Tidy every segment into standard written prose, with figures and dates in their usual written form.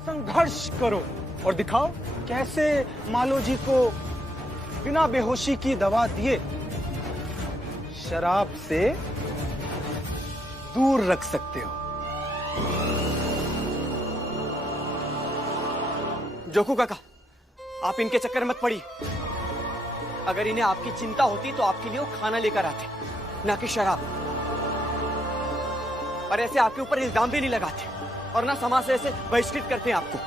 संघर्ष करो और दिखाओ कैसे मालो जी को बिना बेहोशी की दवा दिए शराब से दूर रख सकते हो। जोकू काका, आप इनके चक्कर मत पड़िए। अगर इन्हें आपकी चिंता होती तो आपके लिए वो खाना लेकर आते, ना कि शराब। और ऐसे आपके ऊपर इल्जाम भी नहीं लगाते और ना समाज से ऐसे बहिष्कृत करते हैं आपको।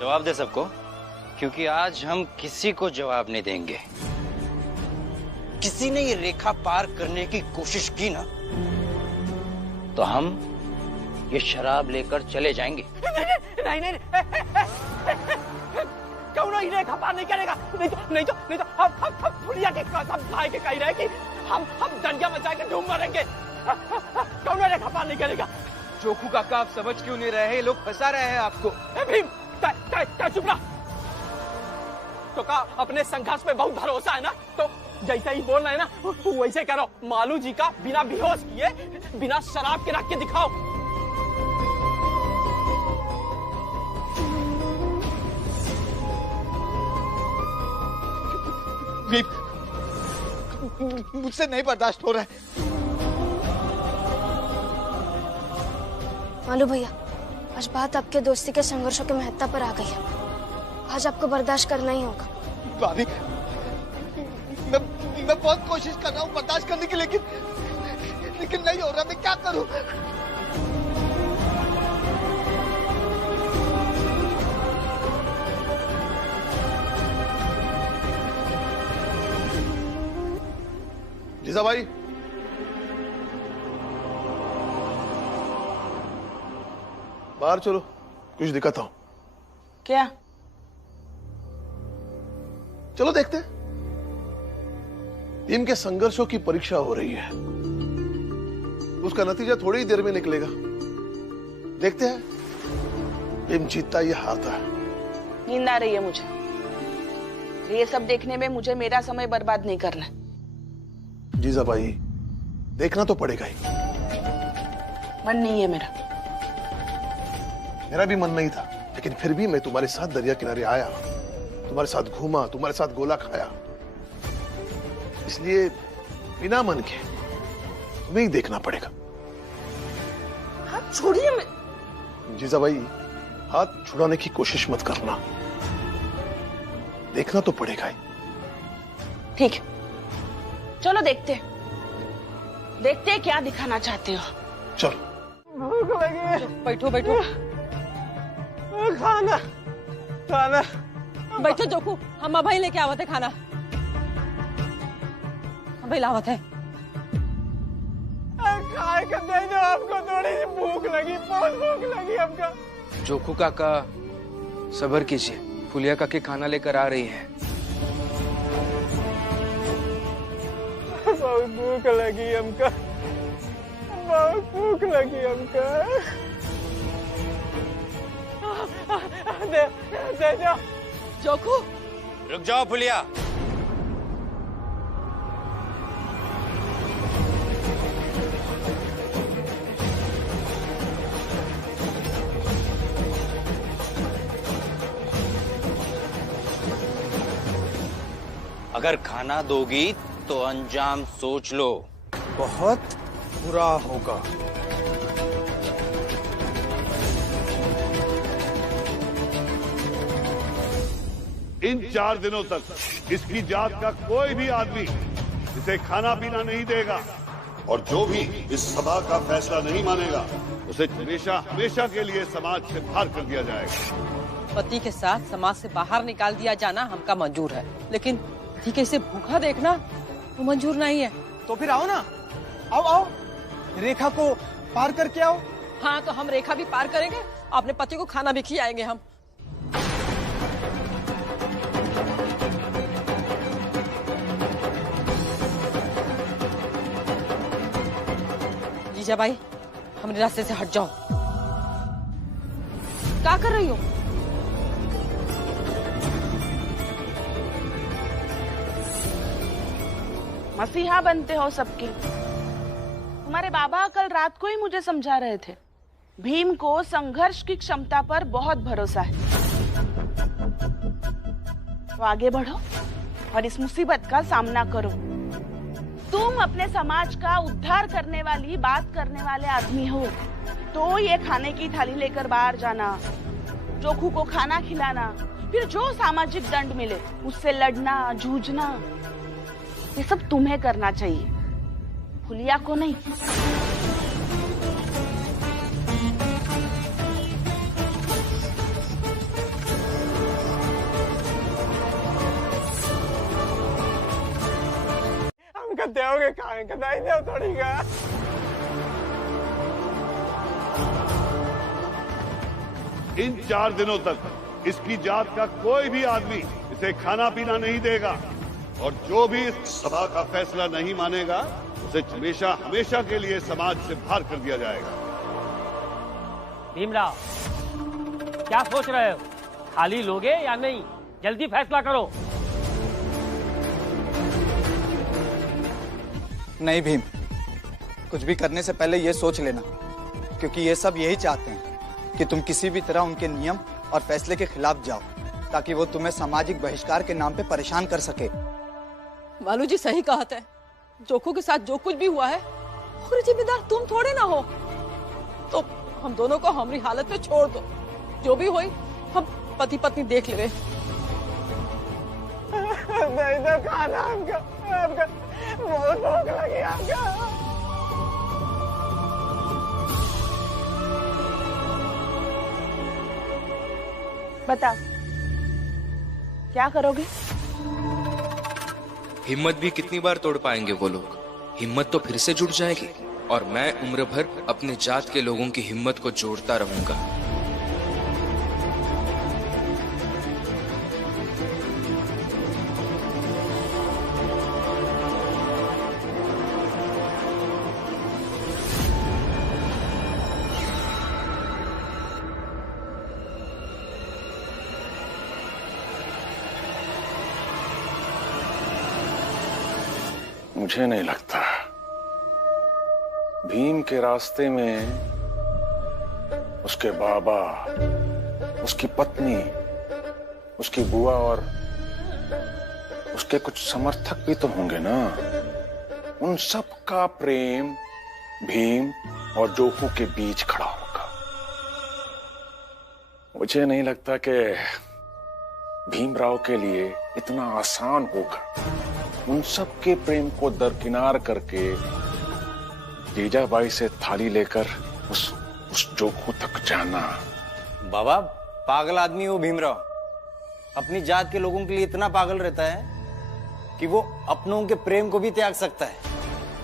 जवाब दे सबको, क्योंकि आज हम किसी को जवाब नहीं देंगे। किसी ने ये रेखा पार करने की कोशिश की ना, तो हम ये शराब लेकर चले जाएंगे। नहीं नहीं, क्यों नहीं रेखा पार नहीं करेगा? नहीं तो हम फुलिया के कसम खाए के कह रहे कि हम दंगा मचा के डूब मरेंगे। कौन रेखा पार नहीं करेगा? जोकू काका, आप समझ क्यों नहीं रहे? लोग फंसा रहे हैं आपको। भीम, चुप रहा। तो का अपने संघर्ष पे बहुत भरोसा है ना, तो जैसे ही बोल रहे हैं ना वैसे करो। मालू जी का बिना बेहोश किए, बिना शराब के रख के दिखाओ। मुझसे नहीं बर्दाश्त हो रहा है। मालू भैया, आज बात आपके दोस्ती के संघर्षों के महत्ता पर आ गई है। आज आपको बर्दाश्त करना ही होगा। भाभी, मैं बहुत कोशिश कर रहा हूँ बर्दाश्त करने की, लेकिन नहीं हो रहा। मैं क्या करूँ? लीजा भाई, बाहर चलो, कुछ दिखाता हूं। क्या? चलो देखते हैं। टीम के संघर्षों की परीक्षा हो रही है, उसका नतीजा थोड़ी ही देर में निकलेगा। देखते हैं टीम जीतता या हारता है। नींद आ रही है मुझे। ये सब देखने में मुझे मेरा समय बर्बाद नहीं करना। जीजा भाई, देखना तो पड़ेगा ही। मन नहीं है मेरा भी मन नहीं था, लेकिन फिर भी मैं तुम्हारे साथ दरिया किनारे आया, तुम्हारे साथ घूमा, तुम्हारे साथ गोला खाया। इसलिए बिना मन के तुम्हें ही देखना पड़ेगा। हाथ छोड़िए। जीजा भाई, हाथ छुड़ाने की कोशिश मत करना, देखना तो पड़ेगा ही। ठीक है, चलो देखते क्या दिखाना चाहते हो। चलो। भूख लगी है। बैठो बैठो। खाना। बैठो जोकू, हम अभी लेके आवत है खाना। अभी लावत है। खाए कर दे दो, आपको थोड़ी सी भूख लगी, बहुत भूख लगी हमको। जोकू काका, सब्र कीजिए, फुलिया काकी खाना लेकर आ रही है। बहुत भूख लगी हमको, बहुत भूख लगी हमको। दे दो। जोकू, रुक जाओ फुलिया। अगर खाना दोगी तो अंजाम सोच लो, बहुत बुरा होगा। इन 4 दिनों तक इसकी जात का कोई भी आदमी इसे खाना पीना नहीं देगा, और जो भी इस सभा का फैसला नहीं मानेगा उसे हमेशा हमेशा के लिए समाज से बाहर कर दिया जाएगा। पति के साथ समाज से बाहर निकाल दिया जाना हमका मंजूर है, लेकिन पति के इसे भूखा देखना वो मंजूर नहीं है। तो फिर आओ ना, आओ, रेखा को पार करके आओ। हाँ, तो हम रेखा भी पार करेंगे, अपने पति को खाना भी खिलाएंगे हम। जीजा भाई, हमारे रास्ते से हट जाओ। क्या कर रही हो? मसीहा बनते हो सबके। तुम्हारे बाबा कल रात को ही मुझे समझा रहे थे, भीम को संघर्ष की क्षमता पर बहुत भरोसा है। तो आगे बढ़ो और इस मुसीबत का सामना करो। तुम अपने समाज का उद्धार करने वाली बात करने वाले आदमी हो, तो ये खाने की थाली लेकर बाहर जाना, जोखू को खाना खिलाना, फिर जो सामाजिक दंड मिले उससे लड़ना, जूझना, ये सब तुम्हें करना चाहिए, फुलिया को नहीं। हमका देओगे काहे का नहीं देव थोड़ी का। इन 4 दिनों तक इसकी जात का कोई भी आदमी इसे खाना पीना नहीं देगा, और जो भी इस सभा का फैसला नहीं मानेगा उसे हमेशा हमेशा के लिए समाज से बाहर कर दिया जाएगा। भीमराव, क्या सोच रहे हो? थाली लोगे या नहीं? जल्दी फैसला करो। नहीं भीम, कुछ भी करने से पहले ये सोच लेना, क्योंकि ये सब यही चाहते हैं कि तुम किसी भी तरह उनके नियम और फैसले के खिलाफ जाओ, ताकि वो तुम्हें सामाजिक बहिष्कार के नाम पे परेशान कर सके। मालू जी सही कहते हैं, जोखू के साथ जो कुछ भी हुआ है और जिम्मेदार तुम थोड़े ना हो, तो हम दोनों को हमारी हालत में छोड़ दो, जो भी हुई हम पति पत्नी देख ले। नहीं तो खाना हमका बहुत भूख लगी हमका। बताओ क्या करोगे? हिम्मत भी कितनी बार तोड़ पाएंगे वो लोग? हिम्मत तो फिर से जुट जाएगी, और मैं उम्र भर अपने जात के लोगों की हिम्मत को जोड़ता रहूंगा। मुझे नहीं लगता भीम के रास्ते में उसके बाबा, उसकी पत्नी, उसकी बुआ और उसके कुछ समर्थक भी तो होंगे ना। उन सब का प्रेम भीम और जोखू के बीच खड़ा होगा। मुझे नहीं लगता कि भीमराव के लिए इतना आसान होगा उन सब के प्रेम को दरकिनार करके जीजाबाई से थाली लेकर उस जोखू तक जाना। बाबा, पागल आदमी हो भीमराव। अपनी जात के लोगों के लिए इतना पागल रहता है कि वो अपनों के प्रेम को भी त्याग सकता है।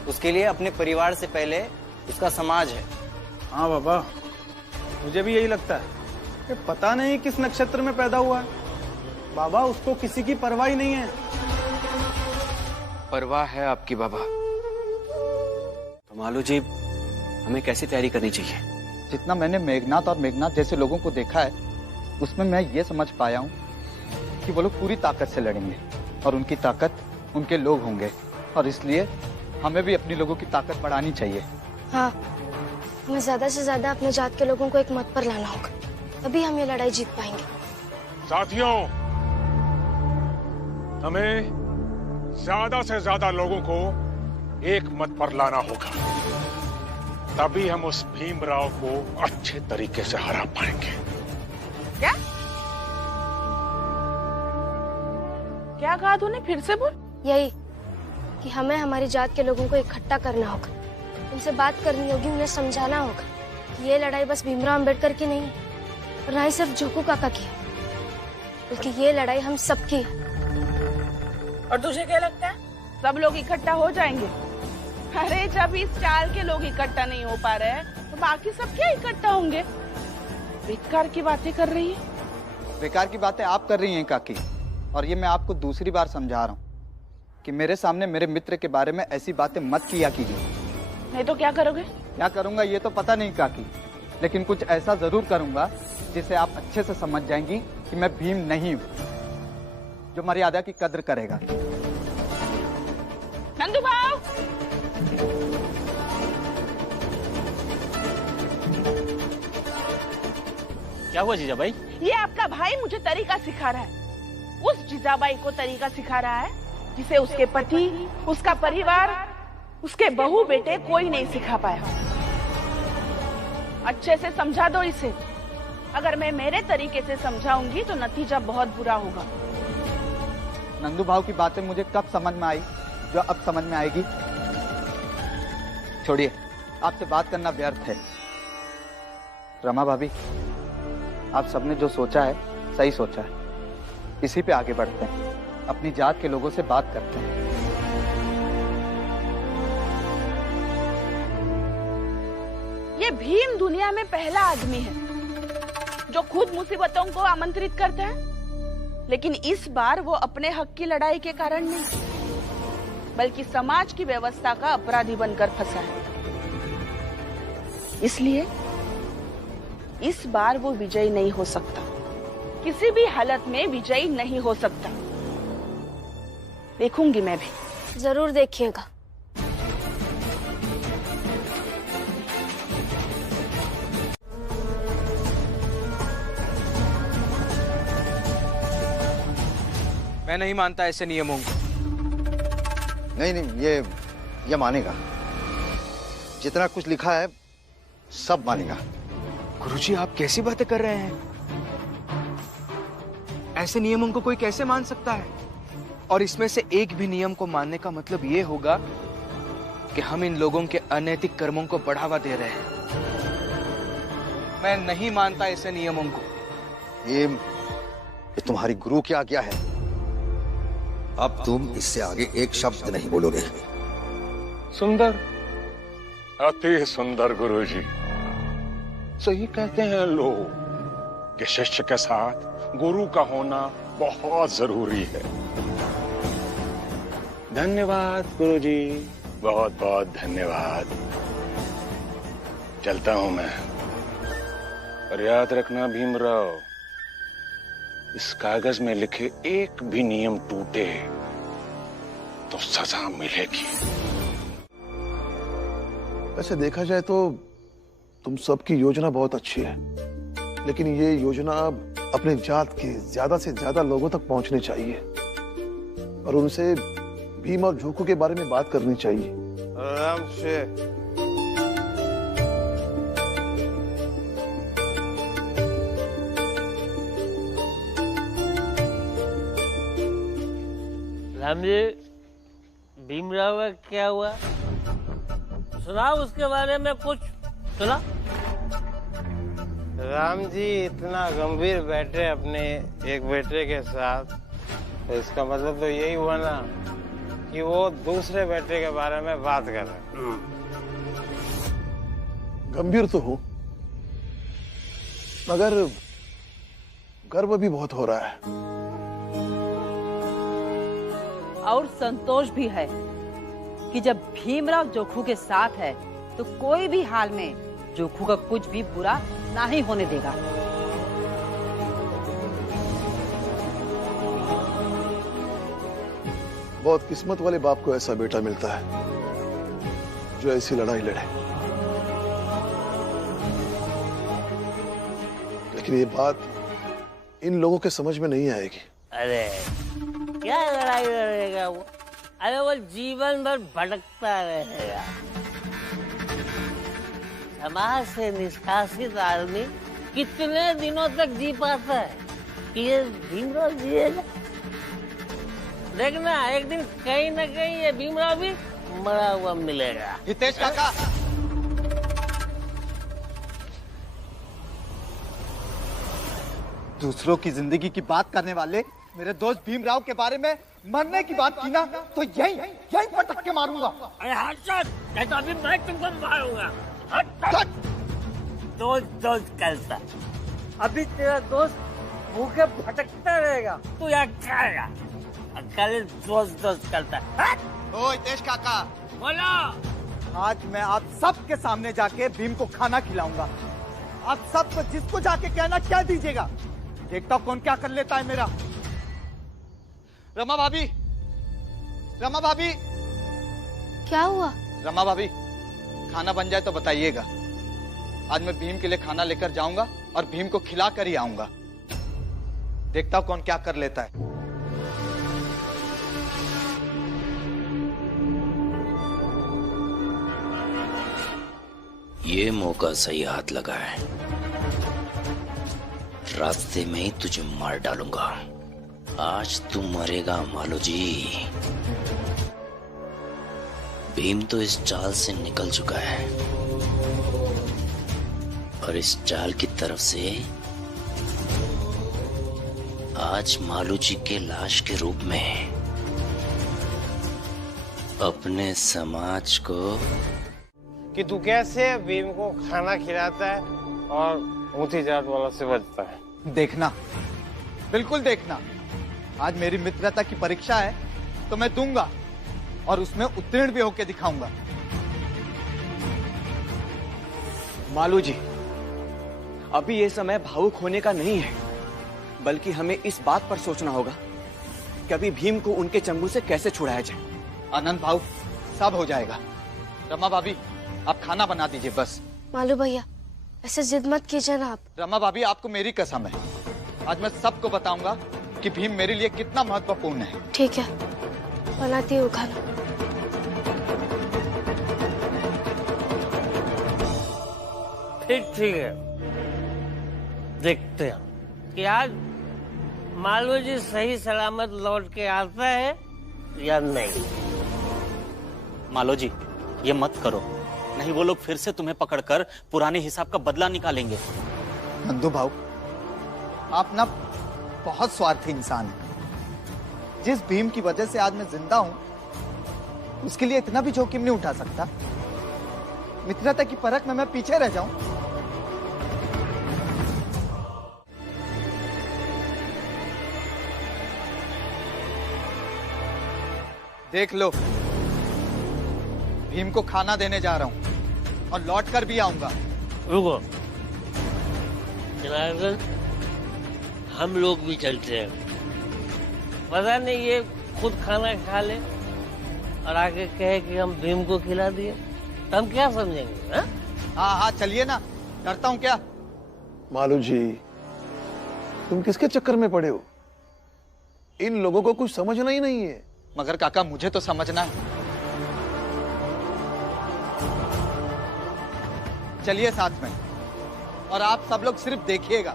उसके लिए अपने परिवार से पहले उसका समाज है। हाँ बाबा, मुझे भी यही लगता है कि पता नहीं किस नक्षत्र में पैदा हुआ है। बाबा, उसको किसी की परवाह ही नहीं है। परवाह है आपकी बाबा। तो मालू जी, हमें कैसी तैयारी करनी चाहिए? जितना मैंने मेघनाथ और मेघनाथ जैसे लोगों को देखा है, उसमें मैं ये समझ पाया हूँ कि वो लोग पूरी ताकत से लड़ेंगे, और उनकी ताकत उनके लोग होंगे, और इसलिए हमें भी अपनी लोगों की ताकत बढ़ानी चाहिए। हाँ, हमें ज्यादा से ज्यादा अपने जात के लोगों को एक मत पर लाना होगा, तभी हम ये लड़ाई जीत पाएंगे। साथियों, हमें ज्यादा से ज्यादा लोगों को एक मत पर लाना होगा, तभी हम उस भीमराव को अच्छे तरीके से हरा पाएंगे। क्या क्या कहा तूने? फिर से बोल। यही कि हमें हमारी जात के लोगों को इकट्ठा करना होगा, उनसे बात करनी होगी, उन्हें समझाना होगा कि ये लड़ाई बस भीमराव अंबेडकर की नहीं है, और ना ही सिर्फ जोखू काका की है, बल्कि ये लड़ाई हम सबकी है। और तुझे क्या लगता है सब लोग इकट्ठा हो जाएंगे? अरे जब इस चाल के लोग इकट्ठा नहीं हो पा रहे हैं, तो बाकी सब क्या इकट्ठा होंगे? बेकार की बातें कर रही है। बेकार की बातें आप कर रही हैं काकी, और ये मैं आपको दूसरी बार समझा रहा हूँ कि मेरे सामने मेरे मित्र के बारे में ऐसी बातें मत किया कीजिए। नहीं तो क्या करोगे? क्या करूंगा ये तो पता नहीं काकी, लेकिन कुछ ऐसा जरूर करूंगा जिसे आप अच्छे से समझ जाएंगी कि मैं भीम नहीं हूँ, जो मर्यादा की कद्र करेगा। नंदू भाव, क्या हुआ जीजाबाई? ये आपका भाई मुझे तरीका सिखा रहा है। उस जीजाबाई को तरीका सिखा रहा है जिसे उसके पति, उसका परिवार, उसके बहू बेटे कोई नहीं सिखा पाया। अच्छे से समझा दो इसे। अगर मैं मेरे तरीके से समझाऊंगी तो नतीजा बहुत बुरा होगा। नंदू भाव की बातें मुझे कब समझ में आई जो अब समझ में आएगी? छोड़िए, आपसे बात करना व्यर्थ है। रमा भाभी, आप सबने जो सोचा है सही सोचा है। इसी पे आगे बढ़ते हैं, अपनी जात के लोगों से बात करते हैं। ये भीम दुनिया में पहला आदमी है जो खुद मुसीबतों को आमंत्रित करता है, लेकिन इस बार वो अपने हक की लड़ाई के कारण नहीं, बल्कि समाज की व्यवस्था का अपराधी बनकर फंसा है। इसलिए इस बार वो विजयी नहीं हो सकता, किसी भी हालत में विजयी नहीं हो सकता। देखूंगी मैं भी। जरूर देखिएगा। मैं नहीं मानता ऐसे नियमों को। नहीं, ये मानेगा। जितना कुछ लिखा है सब मानेगा। गुरुजी, आप कैसी बातें कर रहे हैं? ऐसे नियमों को कोई कैसे मान सकता है? और इसमें से एक भी नियम को मानने का मतलब ये होगा कि हम इन लोगों के अनैतिक कर्मों को बढ़ावा दे रहे हैं। मैं नहीं मानता ऐसे नियमों को। ये तुम्हारी गुरु की आज्ञा है। अब तुम इससे आगे एक शब्द नहीं बोलोगे। सुंदर, अति सुंदर गुरुजी। सही कहते हैं लोग कि शिष्य के साथ गुरु का होना बहुत जरूरी है। धन्यवाद गुरुजी, बहुत बहुत धन्यवाद। चलता हूं मैं। और याद रखना भीमराव, इस कागज में लिखे एक भी नियम टूटे तो सजा मिलेगी। वैसे देखा जाए तो तुम सबकी योजना बहुत अच्छी है, लेकिन ये योजना अपने जात के ज्यादा से ज्यादा लोगों तक पहुंचनी चाहिए और उनसे भीम और झोंकू के बारे में बात करनी चाहिए। आराम से। राम जी, भीमराव का क्या हुआ? सुना उसके बारे में कुछ सुना? राम जी इतना गंभीर बैठे अपने एक बेटे के साथ, तो इसका मतलब तो यही हुआ ना कि वो दूसरे बेटे के बारे में बात कर रहे हैं। गंभीर तो हो, मगर गर्व भी बहुत हो रहा है। और संतोष भी है कि जब भीमराव जोखू के साथ है तो कोई भी हाल में जोखू का कुछ भी बुरा नहीं होने देगा। बहुत किस्मत वाले बाप को ऐसा बेटा मिलता है जो ऐसी लड़ाई लड़े। लेकिन ये बात इन लोगों के समझ में नहीं आएगी। अरे क्या लड़ाई लड़ेगा वो? अरे वो जीवन भर भटकता रहेगा। समाज से निष्कासित आदमी कितने दिनों तक जी पाता है कि ये भीमराव जिएगा? देखना एक दिन कहीं न कहीं ये भीमराव भी मरा हुआ मिलेगा। हितेश काका, दूसरों की जिंदगी की बात करने वाले मेरे दोस्त भीमराव के बारे में मरने की बात की ना तो यही पटक के मारूंगा। अरे हट चल, नहीं तो अभी मैं तुमको मारूंगा। हट। दोस्त करता, अभी तेरा दोस्त भूखे भटकता रहेगा, तू यहाँ खाएगा। कल दोस्त करता है। ओ हितेश काका, बोलो। आज मैं आप सबके सामने जाके भीम को खाना खिलाऊंगा। आप सबको जिसको जाके कहना क्या दीजिएगा, देखता हूं कौन क्या कर लेता है मेरा। रमा भाभी, क्या हुआ? रमा भाभी, खाना बन जाए तो बताइएगा। आज मैं भीम के लिए खाना लेकर जाऊंगा और भीम को खिला कर ही आऊंगा। देखता हूं कौन क्या कर लेता है। ये मौका सही हाथ लगा है। रास्ते में ही तुझे मार डालूंगा। आज तू मरेगा मालू जी। भीम तो इस चाल से निकल चुका है और इस चाल की तरफ से आज मालू जी के लाश के रूप में अपने समाज को कि तू कैसे भीम को खाना खिलाता है और ऊंची जात वालों से बचता है। देखना, बिल्कुल देखना। आज मेरी मित्रता की परीक्षा है तो मैं दूंगा और उसमें उत्तीर्ण भी होकर दिखाऊंगा। मालू जी, अभी ये समय भावुक होने का नहीं है, बल्कि हमें इस बात पर सोचना होगा कि अभी भीम को उनके चंगुल से कैसे छुड़ाया जाए। आनंद भाऊ, सब हो जाएगा। रमा भाभी, आप खाना बना दीजिए बस। मालू भैया, ऐसे जिद मत कीजिए ना आप। रमा भाभी, आपको मेरी कसम है, आज मैं सबको बताऊंगा कि भीम मेरे लिए कितना महत्वपूर्ण है। ठीक है, बनाती हूँ खाना। ठीक है, देखते हैं कि आज मालू जी सही सलामत लौट के आता है या नहीं। मालो जी, ये मत करो, नहीं वो लोग फिर से तुम्हें पकड़कर पुराने हिसाब का बदला निकालेंगे। नंदू भाऊ, आप ना बहुत स्वार्थी इंसान हैं। जिस भीम की वजह से आज मैं जिंदा हूं, उसके लिए इतना भी जोखिम नहीं उठा सकता। मित्रता की परख में मैं पीछे रह जाऊं। देख लो, भीम को खाना देने जा रहा हूं और लौट कर भी आऊंगा। रुको जनार्दन, हम लोग भी चलते हैं। पता नहीं ये खुद खाना खा ले और आगे कहे कि हम भीम को खिला दिए, तो हम क्या समझेंगे? हाँ हाँ, चलिए ना, डरता हूँ क्या? मालू जी, तुम किसके चक्कर में पड़े हो? इन लोगों को कुछ समझना ही नहीं है। मगर काका, मुझे तो समझना है। चलिए साथ में, और आप सब लोग सिर्फ देखिएगा,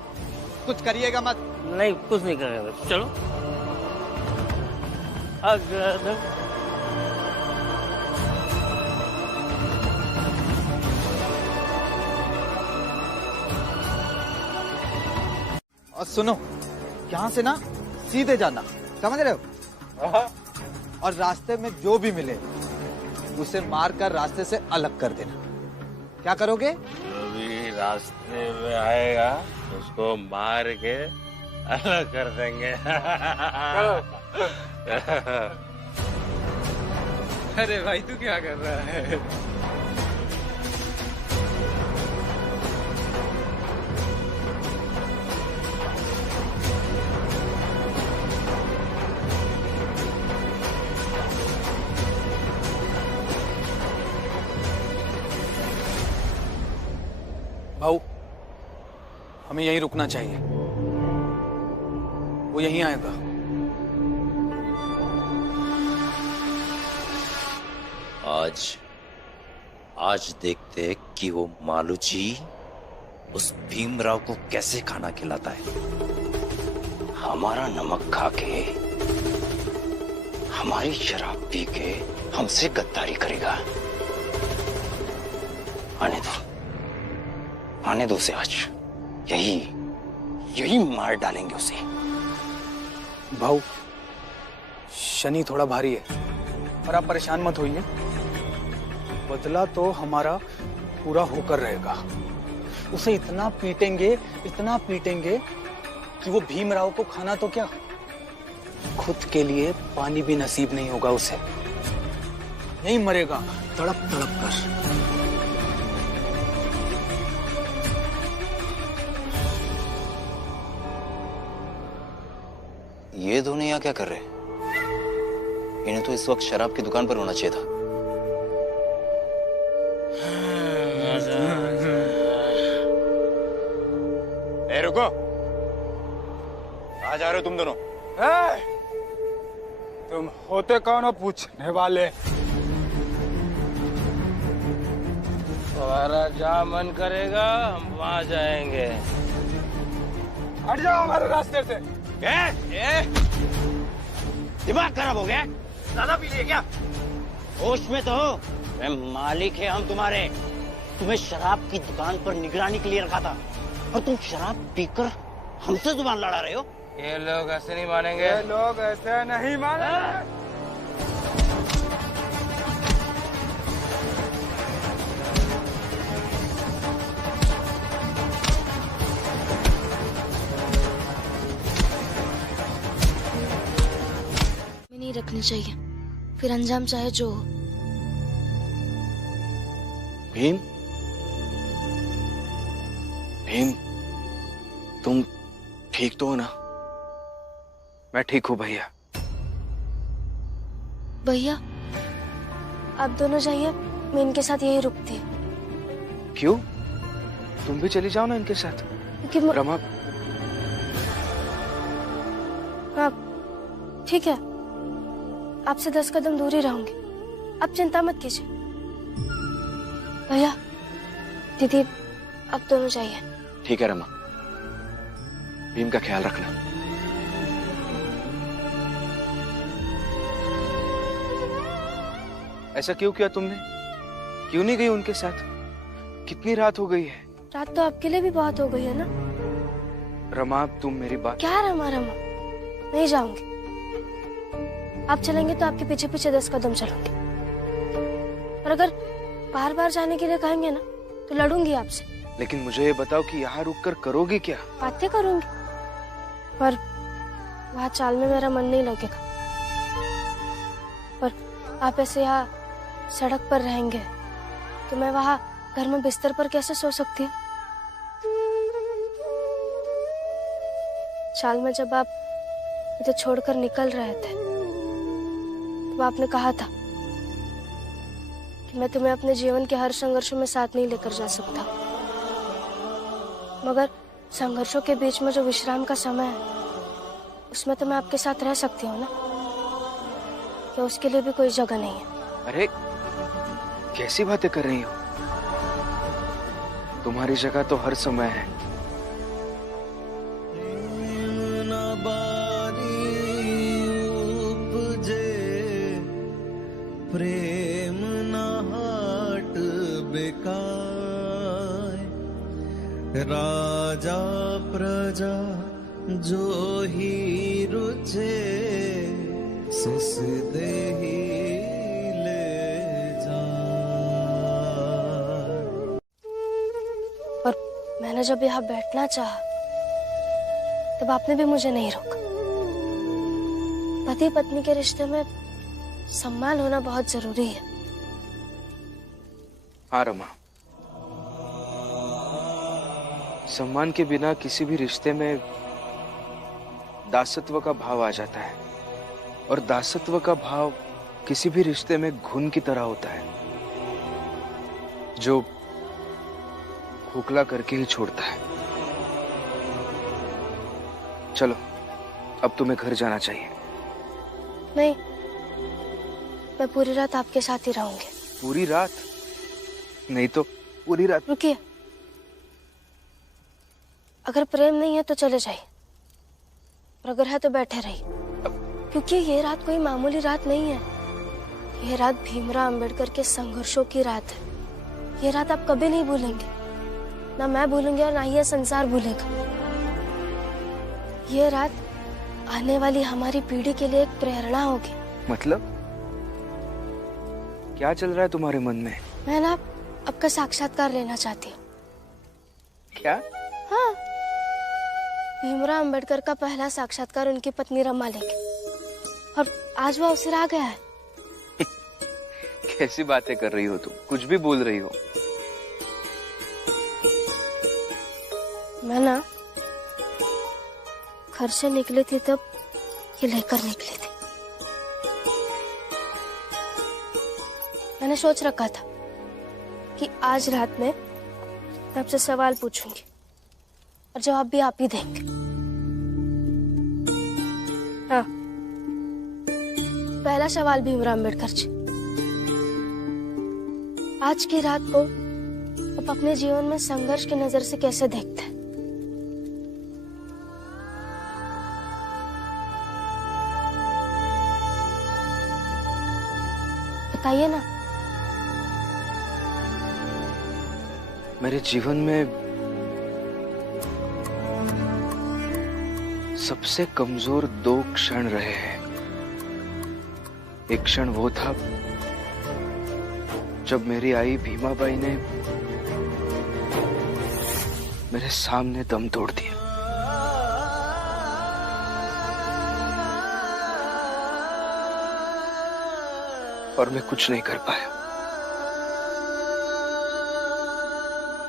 कुछ करिएगा मत। नहीं, कुछ नहीं करेंगे, चलो। और सुनो, यहाँ से ना सीधे जाना, समझ रहे हो? और रास्ते में जो भी मिले उसे मारकर रास्ते से अलग कर देना। क्या करोगे? जो भी रास्ते में आएगा उसको मार के अलग कर देंगे। अरे भाई, तू क्या कर रहा है? भाऊ, हमें यहीं रुकना चाहिए। वो यहीं आएगा। आज देखते कि वो मालू जी उस भीमराव को कैसे खाना खिलाता है। हमारा नमक खा के, हमारी शराब पी के हमसे गद्दारी करेगा। आने दो उसे। आज यही मार डालेंगे उसे। भाऊ, शनि थोड़ा भारी है और आप परेशान मत होइए। बदला तो हमारा पूरा होकर रहेगा। उसे इतना पीटेंगे कि वो भीमराव को खाना तो क्या, खुद के लिए पानी भी नसीब नहीं होगा उसे। यहीं मरेगा तड़प तड़प कर। ये दोनों यहाँ क्या कर रहे हैं? इन्हें तो इस वक्त शराब की दुकान पर होना चाहिए था। रुको। कहाँ जा रहे हो तुम दोनों? तुम होते कौन हो पूछने वाले? तुम्हारा जहाँ मन करेगा हम वहाँ जाएंगे। हट जाओ हमारे रास्ते से। दिमाग खराब हो गया? ज्यादा पी लिए क्या? होश में तो हो? मालिक है हम तुम्हारे। तुम्हें शराब की दुकान पर निगरानी के लिए रखा था और तुम शराब पीकर हमसे जुबान लड़ा रहे हो। ये लोग ऐसे नहीं मानेंगे। ये लोग ऐसे नहीं मानेंगे। नहीं रखनी चाहिए, फिर अंजाम चाहे जो हो। भीम, भीम, तुम ठीक तो हो ना? मैं ठीक हूँ भैया। भैया आप दोनों जाइए, मैं इनके साथ यही रुकती हूँ। क्यों? तुम भी चली जाओ ना इनके साथ। रमा। हाँ ठीक है, आपसे 10 कदम दूर ही रहूंगी, आप चिंता मत कीजिए। भैया दीदी आप दोनों जाइए। ठीक है रमा, भीम का ख्याल रखना। ऐसा क्यों किया तुमने? क्यों नहीं गई उनके साथ? कितनी रात हो गई है। रात तो आपके लिए भी बहुत हो गई है ना। रमा तुम मेरी बात। क्या रमा रमा, नहीं जाऊंगी। आप चलेंगे तो आपके पीछे पीछे 10 कदम चलूंगी, और अगर बार बार जाने के लिए कहेंगे ना तो लड़ूंगी आपसे। लेकिन मुझे ये बताओ कि यहाँ रुककर करोगी क्या? बातें करूंगी, पर वहाँ चाल में मेरा मन नहीं लगेगा। पर आप ऐसे यहाँ सड़क पर रहेंगे तो मैं वहाँ घर में बिस्तर पर कैसे सो सकती हूँ? चाल में जब आप मुझे छोड़कर निकल रहे थे तो आपने कहा था कि मैं तुम्हें अपने जीवन के हर संघर्षों में साथ नहीं लेकर जा सकता, मगर संघर्षों के बीच में जो विश्राम का समय है उसमें तो मैं आपके साथ रह सकती हूँ ना। क्या उसके लिए भी कोई जगह नहीं है? अरे कैसी बातें कर रही हो? तुम्हारी जगह तो हर समय है। प्रेम न हाट बेकार, राजा प्रजा जो ही रुचे, सुस देही ले जा। और मैंने जब यहाँ बैठना चाहा तब आपने भी मुझे नहीं रोका। पति पत्नी के रिश्ते में सम्मान होना बहुत जरूरी है। हाँ रमा, सम्मान के बिना किसी भी रिश्ते में दासत्व का भाव आ जाता है, और दासत्व का भाव किसी भी रिश्ते में घुन की तरह होता है जो खोखला करके ही छोड़ता है। चलो अब तुम्हें घर जाना चाहिए। नहीं, मैं पूरी रात आपके साथ ही रहूंगी। पूरी रात? नहीं तो पूरी रात। रुकिए, अगर प्रेम नहीं है तो चले जाइए, और अगर है तो बैठे रहिए, क्योंकि ये रात कोई मामूली रात नहीं है। ये रात भीमराव अंबेडकर के संघर्षों की रात है। ये रात आप कभी नहीं भूलेंगे, ना मैं भूलूंगी और ना ही ये संसार भूलेगा। ये रात आने वाली हमारी पीढ़ी के लिए एक प्रेरणा होगी। मतलब क्या चल रहा है तुम्हारे मन में? मैं ना आपका साक्षात्कार लेना चाहती हूँ। क्या? हाँ, भीमराव अंबेडकर का पहला साक्षात्कार उनकी पत्नी रमा लेंगे, और आज वह अवसर आ गया है। कैसी बातें कर रही हो तुम? कुछ भी बोल रही हो। मैं ना घर से निकली थी तब ये लेकर निकली थी। मैंने सोच रखा था कि आज रात में मैं आपसे सवाल पूछूंगी, और जवाब भी आप ही देंगे। हाँ, पहला सवाल भीमराव अम्बेडकर जी, आज की रात को आप अपने जीवन में संघर्ष की नजर से कैसे देखते हैं? बताइए ना। मेरे जीवन में सबसे कमजोर 2 क्षण रहे हैं। एक क्षण वो था जब मेरी आई भीमाबाई ने मेरे सामने दम तोड़ दिया, और मैं कुछ नहीं कर पाया।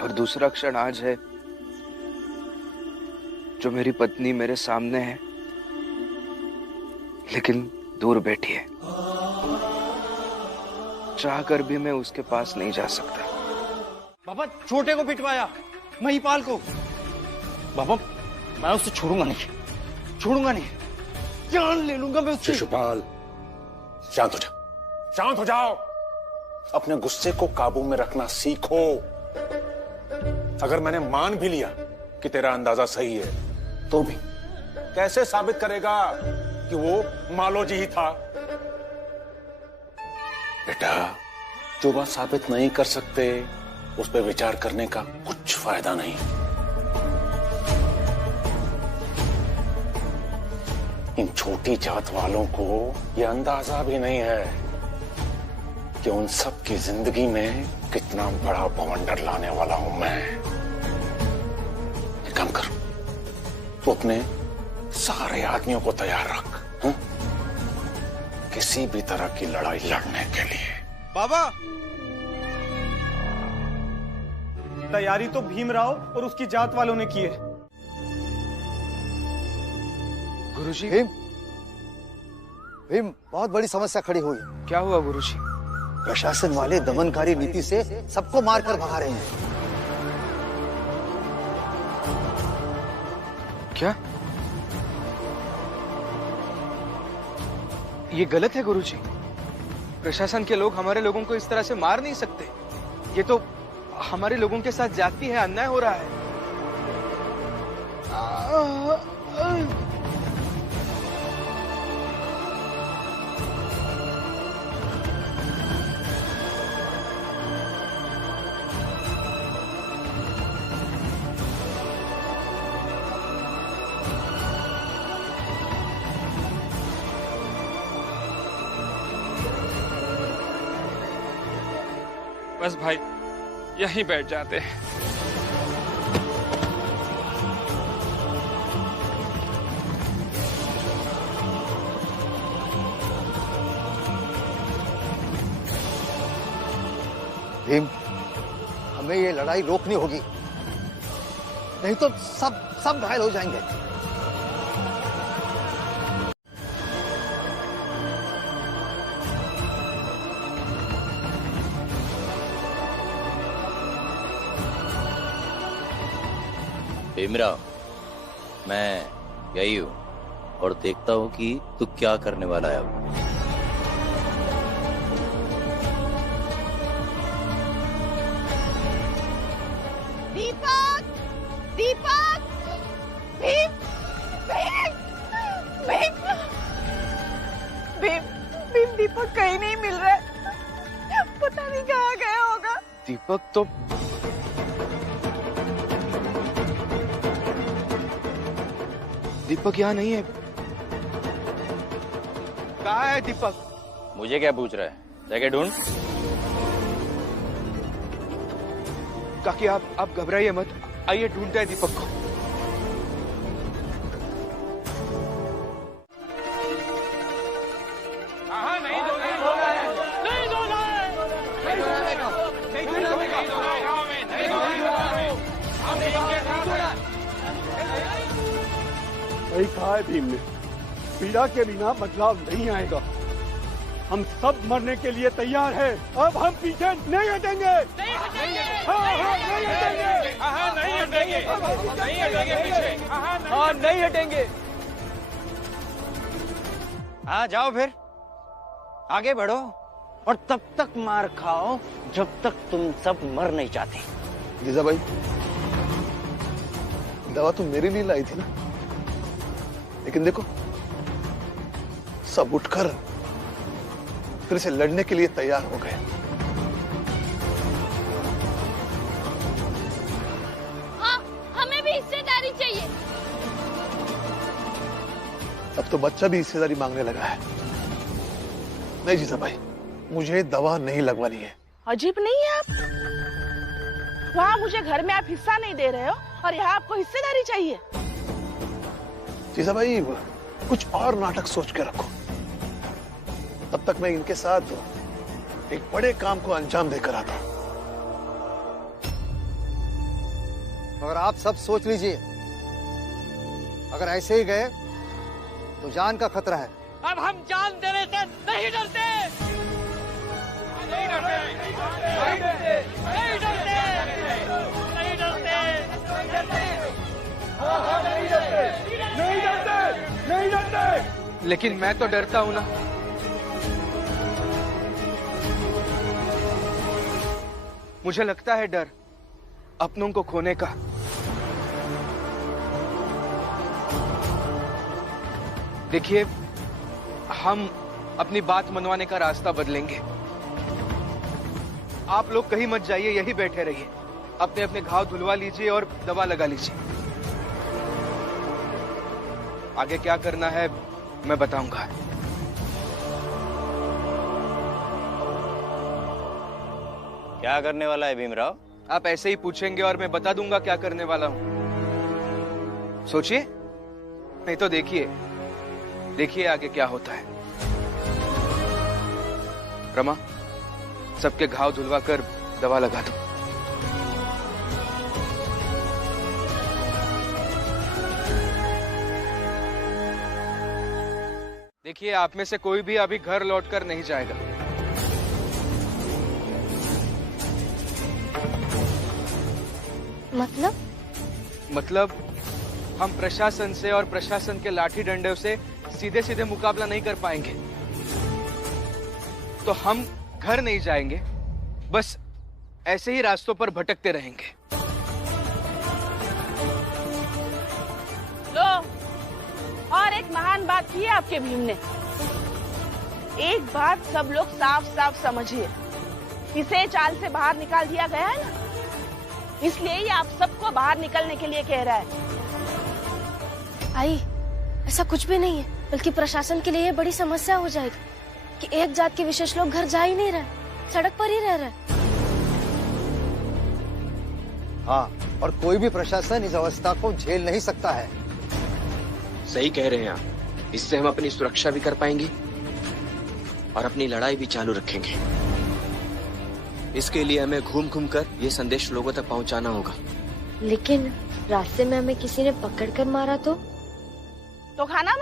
और दूसरा क्षण आज है जो मेरी पत्नी मेरे सामने है लेकिन दूर बैठी है। चाहकर भी मैं उसके पास नहीं जा सकता। बाबा छोटे को पिटवाया, महिपाल को। बाबा मैं उससे छोड़ूंगा नहीं, जान ले लूंगा मैं उससे। शिशुपाल शांत हो जाओ, शांत हो जाओ। अपने गुस्से को काबू में रखना सीखो। अगर मैंने मान भी लिया कि तेरा अंदाजा सही है, तो भी कैसे साबित करेगा कि वो मालोजी ही था? बेटा, जो बात साबित नहीं कर सकते उस पर विचार करने का कुछ फायदा नहीं। इन छोटी जात वालों को यह अंदाजा भी नहीं है कि उन सब की जिंदगी में कितना बड़ा बवंडर लाने वाला हूं मैं। एक काम कर, तू अपने सारे आदमियों को तैयार रख, हुँ? किसी भी तरह की लड़ाई लड़ने के लिए। बाबा, तैयारी तो भीमराव और उसकी जात वालों ने की है। गुरुजी। भीम, बहुत बड़ी समस्या खड़ी हुई। क्या हुआ गुरुजी? प्रशासन वाले दमनकारी नीति से सबको मारकर भगा रहे हैं। क्या? ये गलत है गुरुजी। प्रशासन के लोग हमारे लोगों को इस तरह से मार नहीं सकते। ये तो हमारे लोगों के साथ जाति है, अन्याय हो रहा है। बस भाई, यहीं बैठ जाते हैं। भीम, हमें ये लड़ाई रोकनी होगी, नहीं तो सब घायल हो जाएंगे। भीमराव, मैं यही हूं और देखता हूं कि तू क्या करने वाला है अब। दीपक! दीपक! भीम! भीम! भीम! भीम! भीम, दीपक कहीं नहीं मिल रहा है। पता नहीं कहाँ गया होगा। दीपक तो दीपक यहाँ नहीं है। कहाँ है दीपक? मुझे क्या पूछ रहा है? जाके ढूंढ। काकी आप घबराइए मत, आइए ढूंढते हैं दीपक को। सही कहा है भीम ने, पीड़ा के बिना बदलाव नहीं आएगा। हम सब मरने के लिए तैयार हैं। अब हम पीछे नहीं हटेंगे। नहीं हटेंगे। नहीं हटेंगे। हाँ जाओ फिर, आगे बढ़ो और तब तक मार खाओ जब तक तुम सब मर नहीं जाते। जीजा भाई, दवा तो मेरे लिए लाई थी ना, लेकिन देखो सब उठकर फिर से लड़ने के लिए तैयार हो गए। हाँ, हमें भी हिस्सेदारी चाहिए। अब तो बच्चा भी हिस्सेदारी मांगने लगा है। नहीं जीजा भाई, मुझे दवा नहीं लगवानी है। अजीब नहीं है आप? वहाँ मुझे घर में आप हिस्सा नहीं दे रहे हो और यहाँ आपको हिस्सेदारी चाहिए। जीजा भाई, कुछ और नाटक सोच के रखो, तब तक मैं इनके साथ एक बड़े काम को अंजाम देकर आता हूं। और आप सब सोच लीजिए, अगर ऐसे ही गए तो जान का खतरा है। अब हम जान देने से नहीं डरते। नहीं डरते, नहीं डरते, नहीं डरते, नहीं डरते, नहीं डरते, नहीं डरते। लेकिन मैं तो डरता हूं ना। मुझे लगता है डर अपनों को खोने का। देखिए, हम अपनी बात मनवाने का रास्ता बदलेंगे। आप लोग कहीं मत जाइए, यहीं बैठे रहिए, अपने अपने घाव धुलवा लीजिए और दवा लगा लीजिए। आगे क्या करना है मैं बताऊंगा। क्या करने वाला है भीमराव? आप ऐसे ही पूछेंगे और मैं बता दूंगा क्या करने वाला हूं। सोचिए, नहीं तो देखिए, देखिए आगे क्या होता है। रमा, सबके घाव धुलवा कर दवा लगा दो। देखिए, आप में से कोई भी अभी घर लौटकर नहीं जाएगा। मतलब हम प्रशासन से और प्रशासन के लाठी डंडे से सीधे सीधे मुकाबला नहीं कर पाएंगे, तो हम घर नहीं जाएंगे, बस ऐसे ही रास्तों पर भटकते रहेंगे। लो, और एक महान बात की है आपके भीम ने। एक बात सब लोग साफ साफ समझिए, इसे चाल से बाहर निकाल दिया गया है ना, इसलिए ये आप सबको बाहर निकलने के लिए कह रहा है। आई, ऐसा कुछ भी नहीं है, बल्कि प्रशासन के लिए ये बड़ी समस्या हो जाएगी कि एक जात के विशेष लोग घर जा ही नहीं रहे, सड़क पर ही रह रहे। हाँ, और कोई भी प्रशासन इस अवस्था को झेल नहीं सकता है। सही कह रहे हैं आप। इससे हम अपनी सुरक्षा भी कर पाएंगे और अपनी लड़ाई भी चालू रखेंगे। इसके लिए हमें घूम घूम कर ये संदेश लोगों तक पहुंचाना होगा। लेकिन रास्ते में हमें किसी ने पकड़कर मारा तो खाना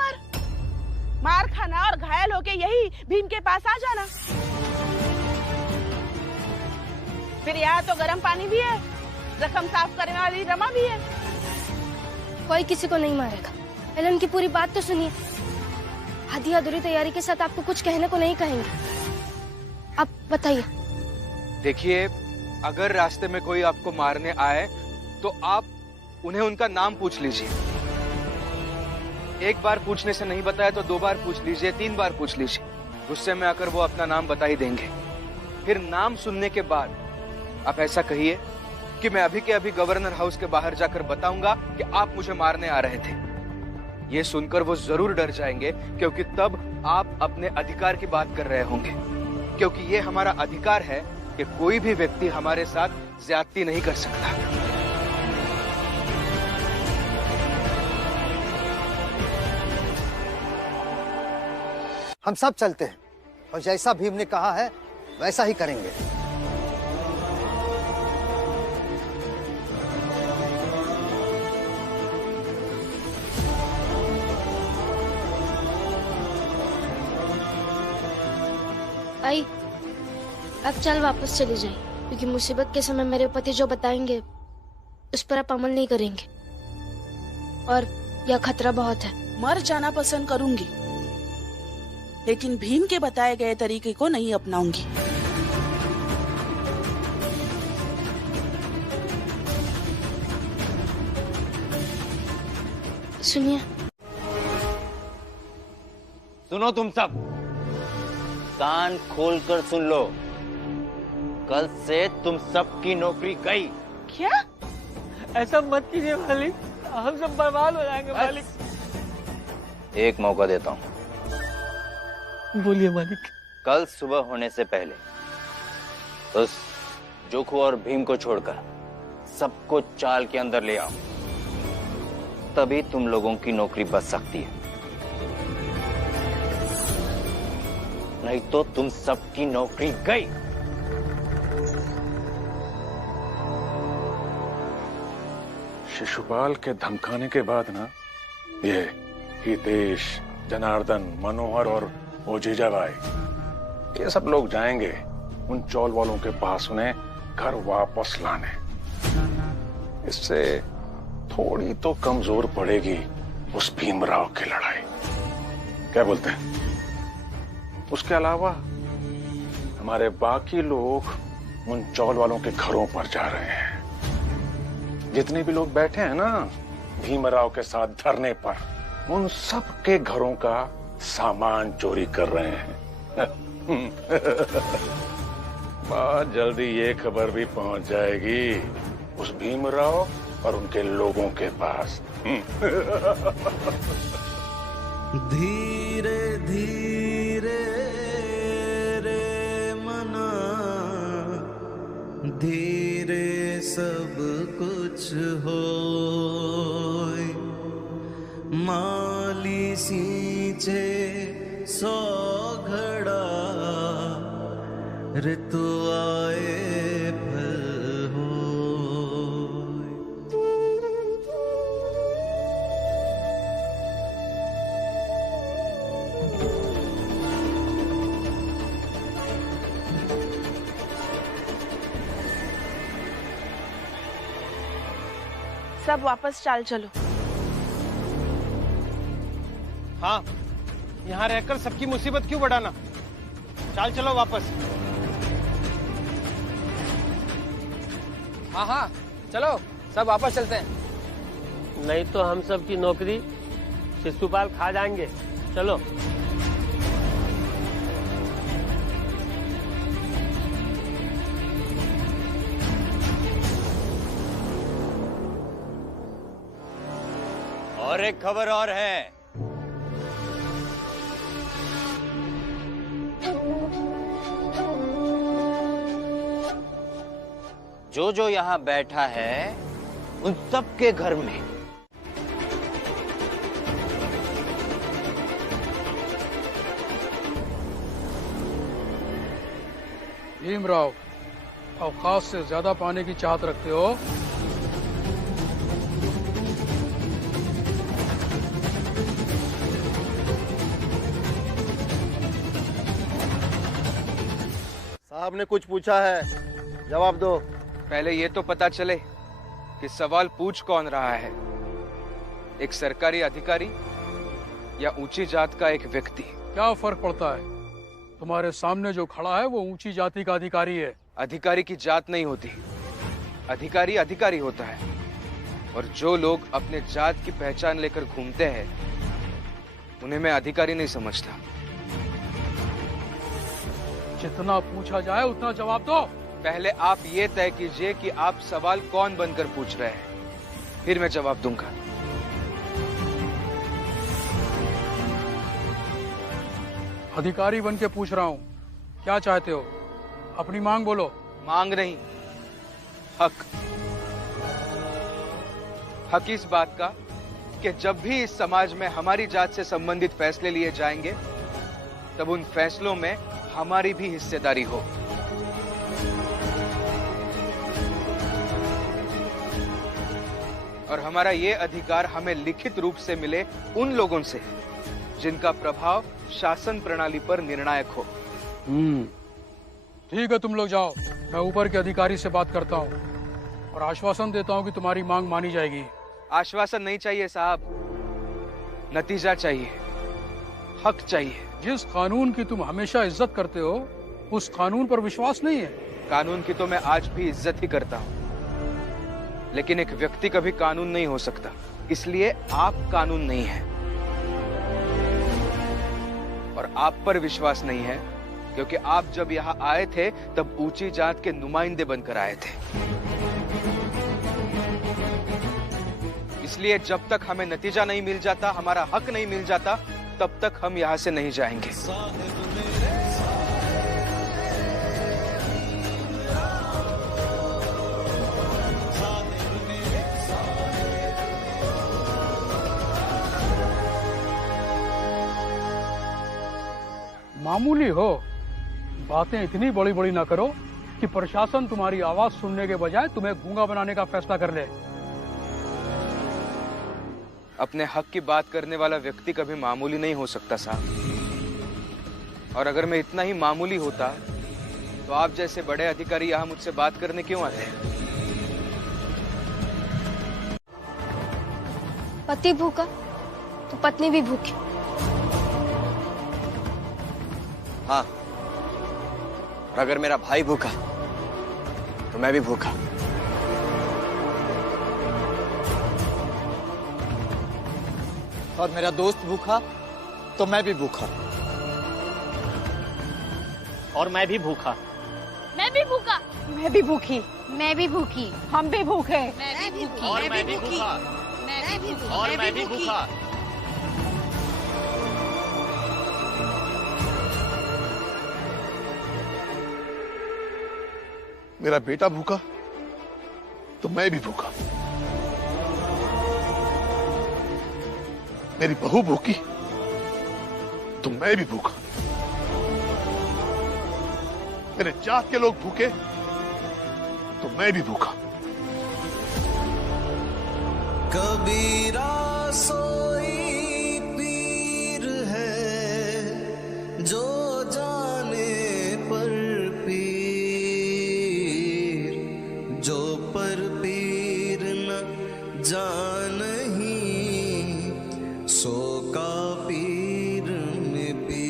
मार खाना और घायल होके यही भीम के पास आ जाना। फिर यहाँ तो गर्म पानी भी है, जख्म साफ करने वाली रमा भी है। कोई किसी को नहीं मारेगा। पहले उनकी पूरी बात तो सुनिए। आधी अधूरी तैयारी के साथ आपको कुछ कहने को नहीं कहेंगे। आप बताइए। देखिए, अगर रास्ते में कोई आपको मारने आए तो आप उन्हें उनका नाम पूछ लीजिए। एक बार पूछने से नहीं बताया तो 2 बार पूछ लीजिए, 3 बार पूछ लीजिए। गुस्से में आकर वो अपना नाम बता ही देंगे। फिर नाम सुनने के बाद आप ऐसा कहिए कि मैं अभी के अभी गवर्नर हाउस के बाहर जाकर बताऊंगा कि आप मुझे मारने आ रहे थे। ये सुनकर वो जरूर डर जाएंगे, क्योंकि तब आप अपने अधिकार की बात कर रहे होंगे। क्योंकि ये हमारा अधिकार है कि कोई भी व्यक्ति हमारे साथ ज्यादती नहीं कर सकता। हम सब चलते हैं और जैसा भीम ने कहा है वैसा ही करेंगे। आप चल वापस चले जाइए, क्योंकि मुसीबत के समय मेरे पति जो बताएंगे उस पर आप अमल नहीं करेंगे, और यह खतरा बहुत है। मर जाना पसंद करूंगी, लेकिन भीम के बताए गए तरीके को नहीं अपनाऊंगी। सुनिए, सुनो तुम सब, कान खोलकर सुन लो। कल से तुम सबकी नौकरी गई। क्या? ऐसा मत कीजिए मालिक, हम सब बर्बाद हो जाएंगे मालिक। एक मौका देता हूँ। बोलिए मालिक। कल सुबह होने से पहले उस जोखू और भीम को छोड़कर सबको चाल के अंदर ले आओ, तभी तुम लोगों की नौकरी बच सकती है, नहीं तो तुम सबकी नौकरी गई। शिशुपाल के धमकाने के बाद ना ये हितेश, जनार्दन, मनोहर और वो जीजाबाई, ये सब लोग जाएंगे उन चौल वालों के पास उन्हें घर वापस लाने। इससे थोड़ी तो कमजोर पड़ेगी उस भीमराव की लड़ाई, क्या बोलते हैं? उसके अलावा हमारे बाकी लोग उन चौल वालों के घरों पर जा रहे हैं। जितने भी लोग बैठे हैं ना भीमराव के साथ धरने पर, उन सब के घरों का सामान चोरी कर रहे हैं। बहुत जल्दी ये खबर भी पहुंच जाएगी उस भीमराव और उनके लोगों के पास। धीरे धीरे रे मना, धीरे सब कुछ होय, माली सींचे सौ घड़ा, ऋतु आए फल होय। सब वापस चाल चलो। हाँ, यहाँ रहकर सबकी मुसीबत क्यों बढ़ाना? चाल चलो वापस। हाँ हाँ चलो, सब वापस चलते हैं। नहीं तो हम सब की नौकरी शिशुपाल खा जाएंगे। चलो। और एक खबर और है। जो जो यहाँ बैठा है उन सबके घर में भीमराव, अवकाश से ज्यादा पाने की चाहत रखते हो? साहब ने कुछ पूछा है, जवाब दो। पहले ये तो पता चले कि सवाल पूछ कौन रहा है, एक सरकारी अधिकारी या ऊंची जात का एक व्यक्ति? क्या फर्क पड़ता है? तुम्हारे सामने जो खड़ा है वो ऊंची जाति का अधिकारी है। अधिकारी की जात नहीं होती, अधिकारी अधिकारी होता है। और जो लोग अपने जात की पहचान लेकर घूमते हैं उन्हें मैं अधिकारी नहीं समझता। जितना पूछा जाए उतना जवाब दो। पहले आप ये तय कीजिए कि आप सवाल कौन बनकर पूछ रहे हैं, फिर मैं जवाब दूंगा। अधिकारी बन के पूछ रहा हूँ, क्या चाहते हो? अपनी मांग बोलो। मांग नहीं, हक। हक इस बात का कि जब भी इस समाज में हमारी जात से संबंधित फैसले लिए जाएंगे तब उन फैसलों में हमारी भी हिस्सेदारी हो। और हमारा ये अधिकार हमें लिखित रूप से मिले उन लोगों से जिनका प्रभाव शासन प्रणाली पर निर्णायक हो। ठीक है, तुम लोग जाओ। मैं ऊपर के अधिकारी से बात करता हूँ और आश्वासन देता हूँ कि तुम्हारी मांग मानी जाएगी। आश्वासन नहीं चाहिए साहब, नतीजा चाहिए, हक चाहिए। जिस कानून की तुम हमेशा इज्जत करते हो, उस कानून पर विश्वास नहीं है। कानून की तो मैं आज भी इज्जत ही करता हूँ, लेकिन एक व्यक्ति कभी कानून नहीं हो सकता, इसलिए आप कानून नहीं है। और आप पर विश्वास नहीं है क्योंकि आप जब यहाँ आए थे तब ऊंची जात के नुमाइंदे बनकर आए थे। इसलिए जब तक हमें नतीजा नहीं मिल जाता, हमारा हक नहीं मिल जाता, तब तक हम यहाँ से नहीं जाएंगे। मामूली हो, बातें इतनी बड़ी बड़ी ना करो कि प्रशासन तुम्हारी आवाज सुनने के बजाय तुम्हें गूंगा बनाने का फैसला कर ले। अपने हक की बात करने वाला व्यक्ति कभी मामूली नहीं हो सकता साहब। और अगर मैं इतना ही मामूली होता तो आप जैसे बड़े अधिकारी यहाँ मुझसे बात करने क्यों आते हैं? पति भूखा तो पत्नी भी भूखी। हाँ, और अगर मेरा भाई भूखा तो मैं भी भूखा। और मेरा दोस्त भूखा तो मैं भी भूखा। और मैं भी भूखा। मैं भी भूखा। मैं भी भूखी। मैं भी भूखी। हम भी भूखे। मैं भी भूखी। और मैं भी भूखा। मैं भी भूखी। और मैं भी भूखा। मेरा बेटा भूखा तो मैं भी भूखा। मेरी बहू भूखी तो मैं भी भूखा। मेरे जात के लोग भूखे तो मैं भी भूखा। कबीरा सोई पीर है जो जाने पर पीर, जो पर पीर न जानही, सो का पीर में पीर।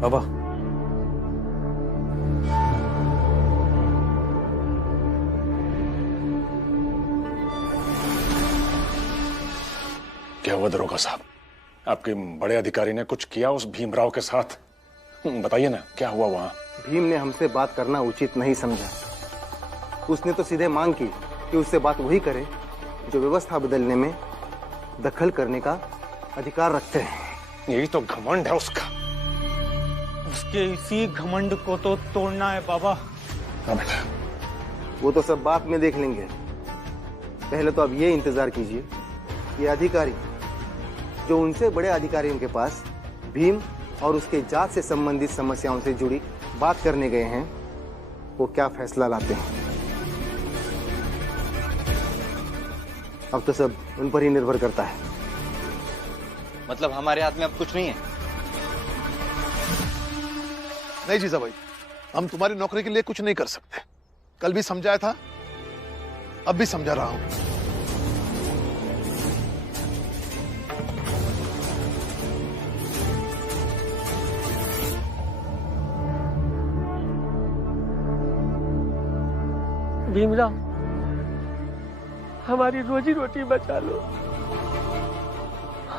बाबा, क्या हुआ दरोगा साहब? आपके बड़े अधिकारी ने कुछ किया उस भीमराव के साथ? बताइए ना, क्या हुआ वहां? भीम ने हमसे बात करना उचित नहीं समझा। उसने तो सीधे मांग की कि उससे बात वही करे जो व्यवस्था बदलने में दखल करने का अधिकार रखते हैं। यही तो घमंड है उसका। उसके इसी घमंड को तो तोड़ना है बाबा। हाँ बेटा, वो तो सब बात में देख लेंगे। पहले तो अब ये इंतजार कीजिए कि अधिकारी जो उनसे बड़े अधिकारियों के पास भीम और उसके जात से संबंधित समस्याओं से जुड़ी बात करने गए हैं, वो क्या फैसला लाते हैं। अब तो सब उन पर ही निर्भर करता है। मतलब हमारे हाथ में अब कुछ नहीं है? नहीं जीजा भाई, हम तुम्हारी नौकरी के लिए कुछ नहीं कर सकते। कल भी समझाया था, अब भी समझा रहा हूं। भीमराव, हमारी रोजी रोटी बचा लो,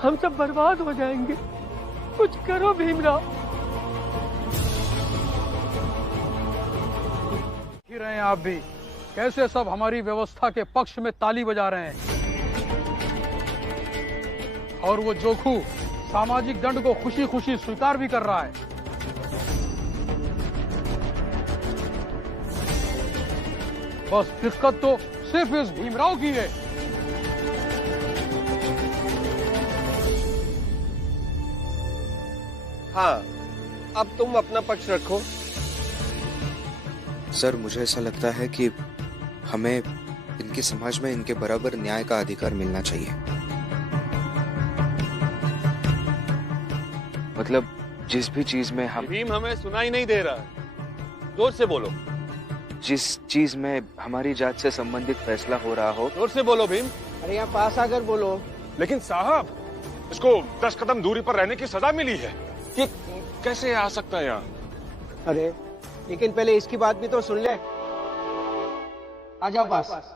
हम सब बर्बाद हो जाएंगे। कुछ करो भीमराव। ही रहे हैं आप भी, कैसे सब हमारी व्यवस्था के पक्ष में ताली बजा रहे हैं। और वो जोखू सामाजिक दंड को खुशी खुशी स्वीकार भी कर रहा है। बस दिक्कत तो सिर्फ इस भीमराव की है। हाँ, अब तुम अपना पक्ष रखो। सर, मुझे ऐसा लगता है कि हमें इनके समाज में इनके बराबर न्याय का अधिकार मिलना चाहिए। मतलब जिस भी चीज में हम भीम हमें सुनाई नहीं दे रहा है, जोर से बोलो। जिस चीज में हमारी जात से संबंधित फैसला हो रहा हो। जोर से बोलो भीम। अरे यहाँ पास आकर बोलो। लेकिन साहब, इसको 10 कदम दूरी पर रहने की सजा मिली है, ये कैसे आ सकता है यहाँ? अरे लेकिन पहले इसकी बात भी तो सुन ले। आ जाओ पास।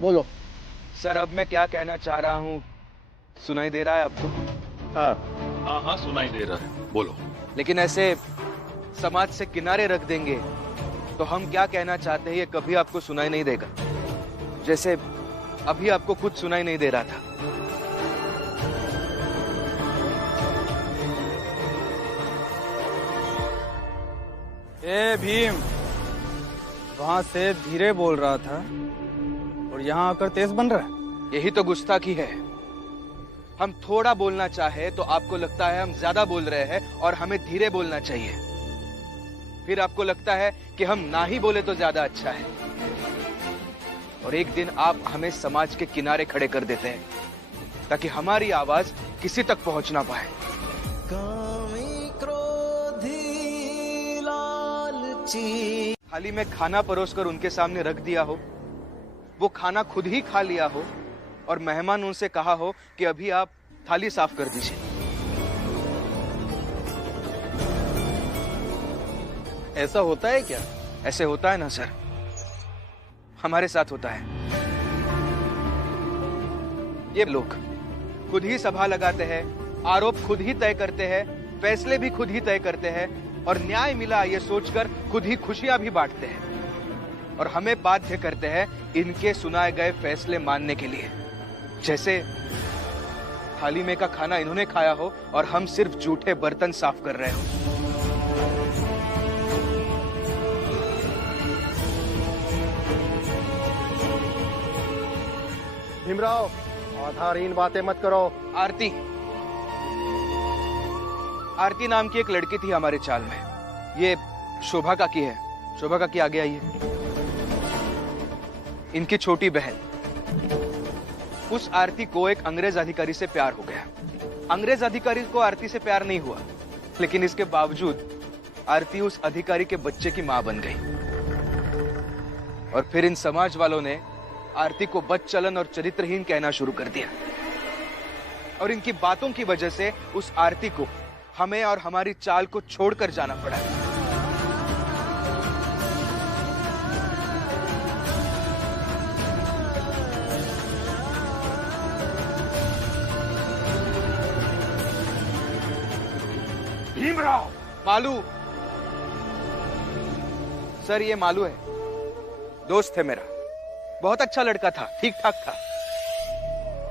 बोलो सर, अब मैं क्या कहना चाह रहा हूँ सुनाई दे रहा है आपको? हाँ हाँ सुनाई दे रहा है, बोलो। लेकिन ऐसे समाज से किनारे रख देंगे तो हम क्या कहना चाहते हैं ये कभी आपको सुनाई नहीं देगा, जैसे अभी आपको कुछ सुनाई नहीं दे रहा था। ए भीम, वहां से धीरे बोल रहा था और यहाँ आकर तेज बन रहा है। यही तो गुस्ताखी है। हम थोड़ा बोलना चाहे तो आपको लगता है हम ज्यादा बोल रहे हैं और हमें धीरे बोलना चाहिए। फिर आपको लगता है कि हम ना ही बोले तो ज्यादा अच्छा है। और एक दिन आप हमें समाज के किनारे खड़े कर देते हैं ताकि हमारी आवाज किसी तक पहुंच ना पाए। थाली में खाना परोसकर उनके सामने रख दिया हो, वो खाना खुद ही खा लिया हो और मेहमान उनसे कहा हो कि अभी आप थाली साफ कर दीजिए। ऐसा होता है क्या? ऐसे होता है ना सर, हमारे साथ होता है। ये लोग खुद ही सभा लगाते हैं, आरोप खुद ही तय करते हैं, फैसले भी खुद ही तय करते हैं और न्याय मिला ये सोचकर खुद ही खुशियां भी बांटते हैं और हमें बाध्य करते हैं इनके सुनाए गए फैसले मानने के लिए, जैसे थाली में का खाना इन्होंने खाया हो और हम सिर्फ जूठे बर्तन साफ कर रहे हो। भीमराव, आधारहीन बातें मत करो। आरती नाम की एक लड़की थी हमारे चाल में। ये शोभा काकी है। शोभा काकी आगे आइए। इनकी छोटी बहन। उस आरती को एक अंग्रेज अधिकारी से प्यार हो गया। अंग्रेज अधिकारी को आरती से प्यार नहीं हुआ, लेकिन इसके बावजूद आरती उस अधिकारी के बच्चे की मां बन गई। और फिर इन समाज वालों ने आरती को बदचलन और चरित्रहीन कहना शुरू कर दिया और इनकी बातों की वजह से उस आरती को हमें और हमारी चाल को छोड़कर जाना पड़ा। भीमराव। मालू सर, ये मालू है, दोस्त है मेरा, बहुत अच्छा लड़का था, ठीक ठाक था,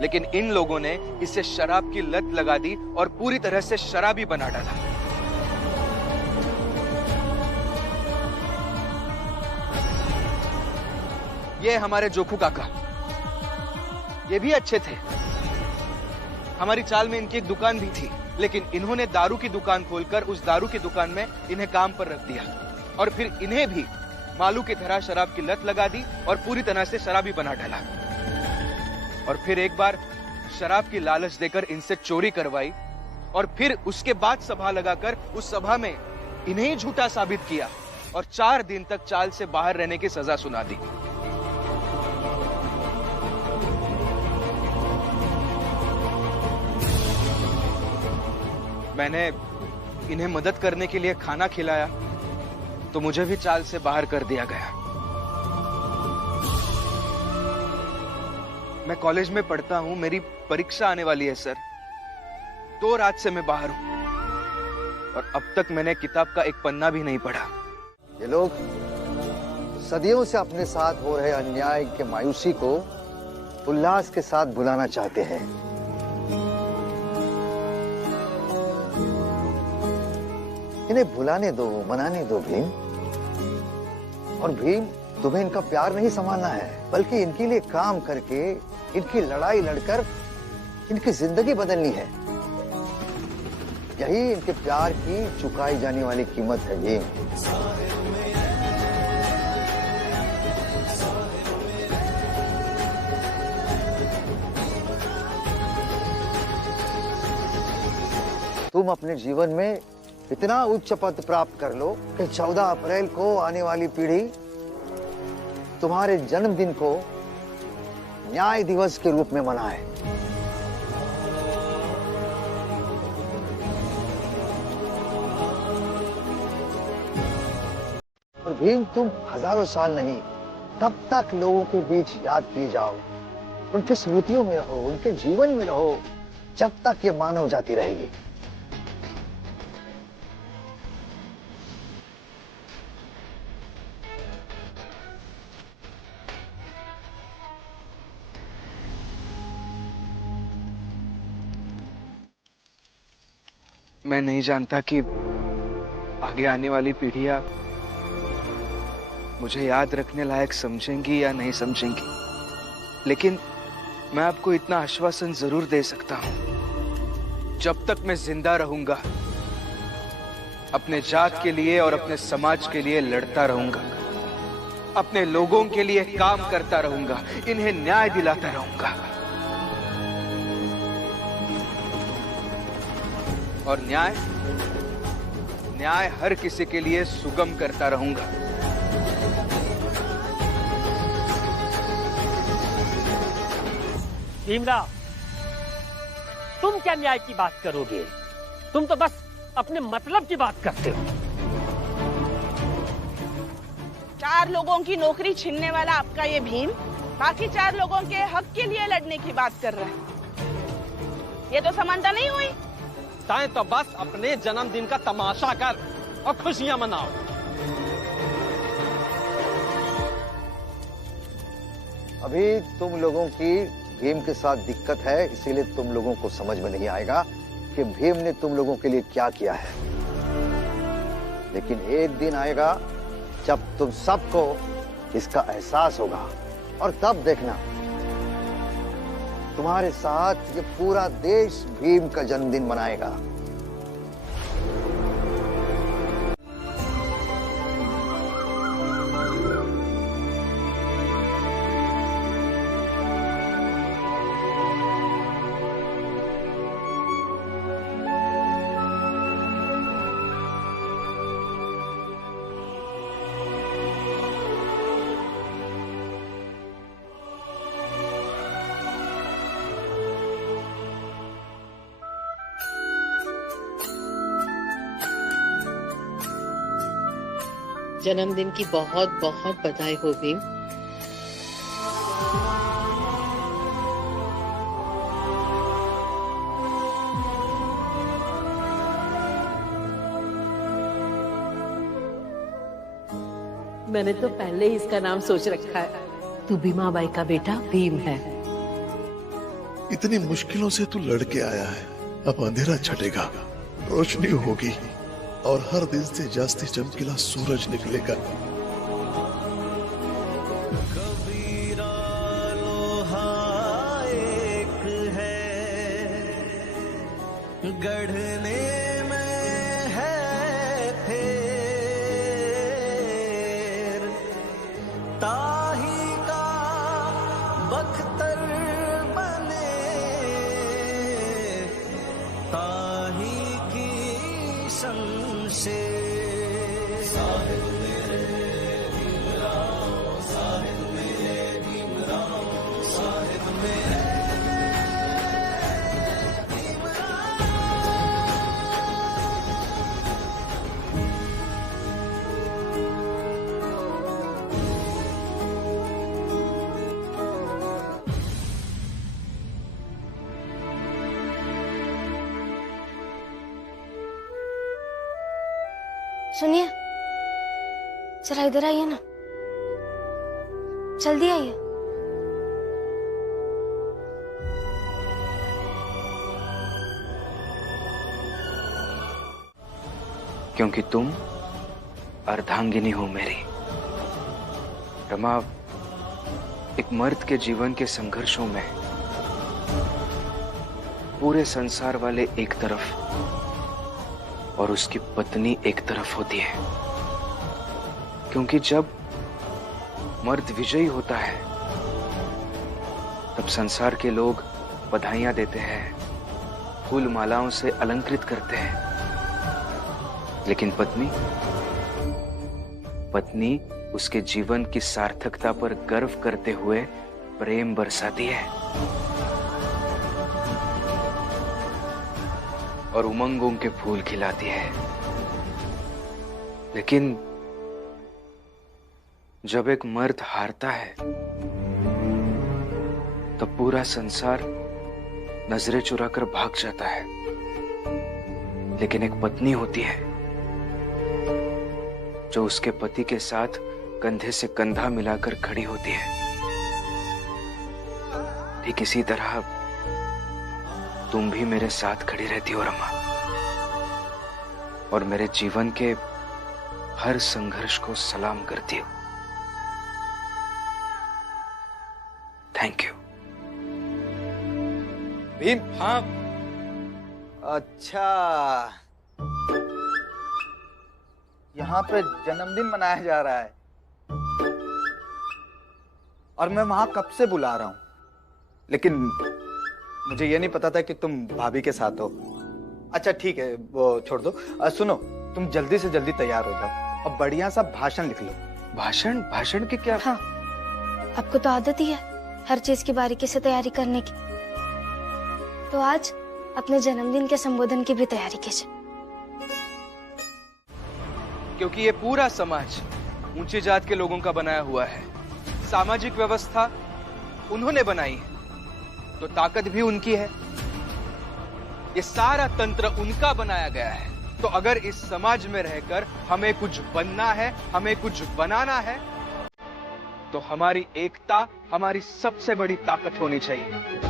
लेकिन इन लोगों ने इसे शराब की लत लगा दी और पूरी तरह से शराबी बना डाला। ये हमारे जोखू काका, ये भी अच्छे थे। हमारी चाल में इनकी एक दुकान भी थी, लेकिन इन्होंने दारू की दुकान खोलकर उस दारू की दुकान में इन्हें काम पर रख दिया और फिर इन्हें भी मालू की तरह शराब की लत लगा दी और पूरी तरह से शराबी बना डाला। और फिर एक बार शराब की लालच देकर इनसे चोरी करवाई और फिर उसके बाद सभा लगाकर उस सभा में इन्हें झूठा साबित किया और 4 दिन तक चाल से बाहर रहने की सजा सुना दी। मैंने इन्हें मदद करने के लिए खाना खिलाया तो मुझे भी चाल से बाहर कर दिया गया। मैं कॉलेज में पढ़ता हूँ, मेरी परीक्षा आने वाली है सर। 2 रात से मैं बाहर हूँ और अब तक मैंने किताब का एक पन्ना भी नहीं पढ़ा। ये लोग सदियों से अपने साथ हो रहे अन्याय के मायूसी को उल्लास के साथ भुलाना चाहते हैं। इन्हें भुलाने दो, मनाने दो भीम। और भीम, तुम्हें इनका प्यार नहीं संभालना है, बल्कि इनके लिए काम करके, इनकी लड़ाई लड़कर इनकी जिंदगी बदलनी है। यही इनके प्यार की चुकाई जाने वाली कीमत है भीम। तुम अपने जीवन में इतना उच्च पद प्राप्त कर लो कि 14 अप्रैल को आने वाली पीढ़ी तुम्हारे जन्मदिन को न्याय दिवस के रूप में मनाए। और भीम, तुम हजारों साल नहीं, तब तक लोगों के बीच याद किए जाओ, उनकी स्मृतियों में रहो, उनके जीवन में रहो, जब तक ये मानव जाति रहेगी। मैं नहीं जानता कि आगे आने वाली पीढ़ियां मुझे याद रखने लायक समझेंगी या नहीं समझेंगी, लेकिन मैं आपको इतना आश्वासन जरूर दे सकता हूं, जब तक मैं जिंदा रहूंगा अपने जात के लिए और अपने समाज के लिए लड़ता रहूंगा, अपने लोगों के लिए काम करता रहूंगा, इन्हें न्याय दिलाता रहूंगा। और न्याय हर किसी के लिए सुगम करता रहूंगा। भीमराव, तुम क्या न्याय की बात करोगे? तुम तो बस अपने मतलब की बात करते हो। 4 लोगों की नौकरी छीनने वाला आपका ये भीम बाकी 4 लोगों के हक के लिए लड़ने की बात कर रहा है। ये तो समानता नहीं हुई। ताए तो बस अपने जन्मदिन का तमाशा कर और खुशियां मनाओ। अभी तुम लोगों की भीम के साथ दिक्कत है, इसीलिए तुम लोगों को समझ में नहीं आएगा कि भीम ने तुम लोगों के लिए क्या किया है। लेकिन एक दिन आएगा जब तुम सबको इसका एहसास होगा, और तब देखना तुम्हारे साथ ये पूरा देश भीम का जन्मदिन मनाएगा। जन्मदिन की बहुत बहुत बधाई हो भीम। मैंने तो पहले ही इसका नाम सोच रखा है। तू भीमाबाई का बेटा भीम है। इतनी मुश्किलों से तू लड़के आया है, अब अंधेरा छटेगा, रोशनी होगी और हर दिन से जास्ती चमकीला सूरज निकलेगा। कबीरा लोहा एक है, गढ़ने में है फेर, ताही का बख्तर बने, ताही की शमशेर। साहिब मेरे भीमराव, साहिब मेरे भीमराव, साहिब मेरे सुनिए, जरा इधर आइए ना, जल्दी आइए। क्योंकि तुम अर्धांगिनी हो मेरी। रमा, एक मर्द के जीवन के संघर्षों में पूरे संसार वाले एक तरफ और उसकी पत्नी एक तरफ होती है। क्योंकि जब मर्द विजयी होता है तब संसार के लोग बधाइयां देते हैं, फूल मालाओं से अलंकृत करते हैं। लेकिन पत्नी उसके जीवन की सार्थकता पर गर्व करते हुए प्रेम बरसाती है और उमंगों के फूल खिलाती है। लेकिन जब एक मर्द हारता है तब पूरा संसार नजरें चुराकर भाग जाता है। लेकिन एक पत्नी होती है जो उसके पति के साथ कंधे से कंधा मिलाकर खड़ी होती है। ठीक इसी तरह तुम भी मेरे साथ खड़ी रहती हो रमा, और मेरे जीवन के हर संघर्ष को सलाम करती हो। Thank you. भीम। हाँ। अच्छा, यहाँ पे जन्मदिन मनाया जा रहा है और मैं वहां कब से बुला रहा हूं, लेकिन मुझे ये नहीं पता था कि तुम भाभी के साथ हो। अच्छा ठीक है, वो छोड़ दो। सुनो, तुम जल्दी से जल्दी तैयार हो जाओ और बढ़िया सा भाषण लिख लो। भाषण की क्या? हाँ, आपको तो आदत ही है हर चीज की बारीकी से तैयारी करने की, तो आज अपने जन्मदिन के संबोधन की भी तैयारी कीजिए। क्योंकि ये पूरा समाज ऊंची जात के लोगों का बनाया हुआ है, सामाजिक व्यवस्था उन्होंने बनाई है, तो ताकत भी उनकी है। ये सारा तंत्र उनका बनाया गया है। तो अगर इस समाज में रहकर हमें कुछ बनना है, हमें कुछ बनाना है, तो हमारी एकता हमारी सबसे बड़ी ताकत होनी चाहिए।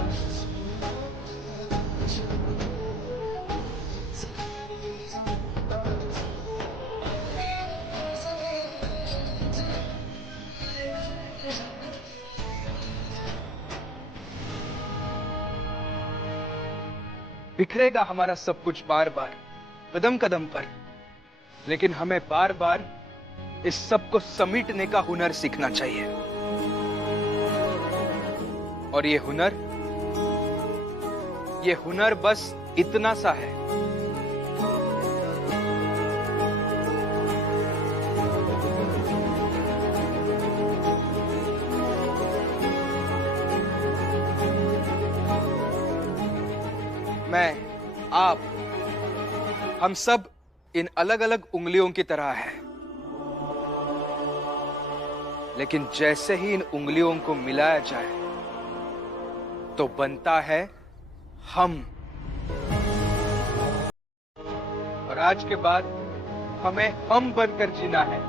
बिखरेगा हमारा सब कुछ बार बार, कदम कदम पर, लेकिन हमें बार बार इस सब को समेटने का हुनर सीखना चाहिए। और ये हुनर बस इतना सा है। मैं, आप, हम सब इन अलग अलग उंगलियों की तरह हैं, लेकिन जैसे ही इन उंगलियों को मिलाया जाए तो बनता है हम। और आज के बाद हमें हम बनकर जीना है।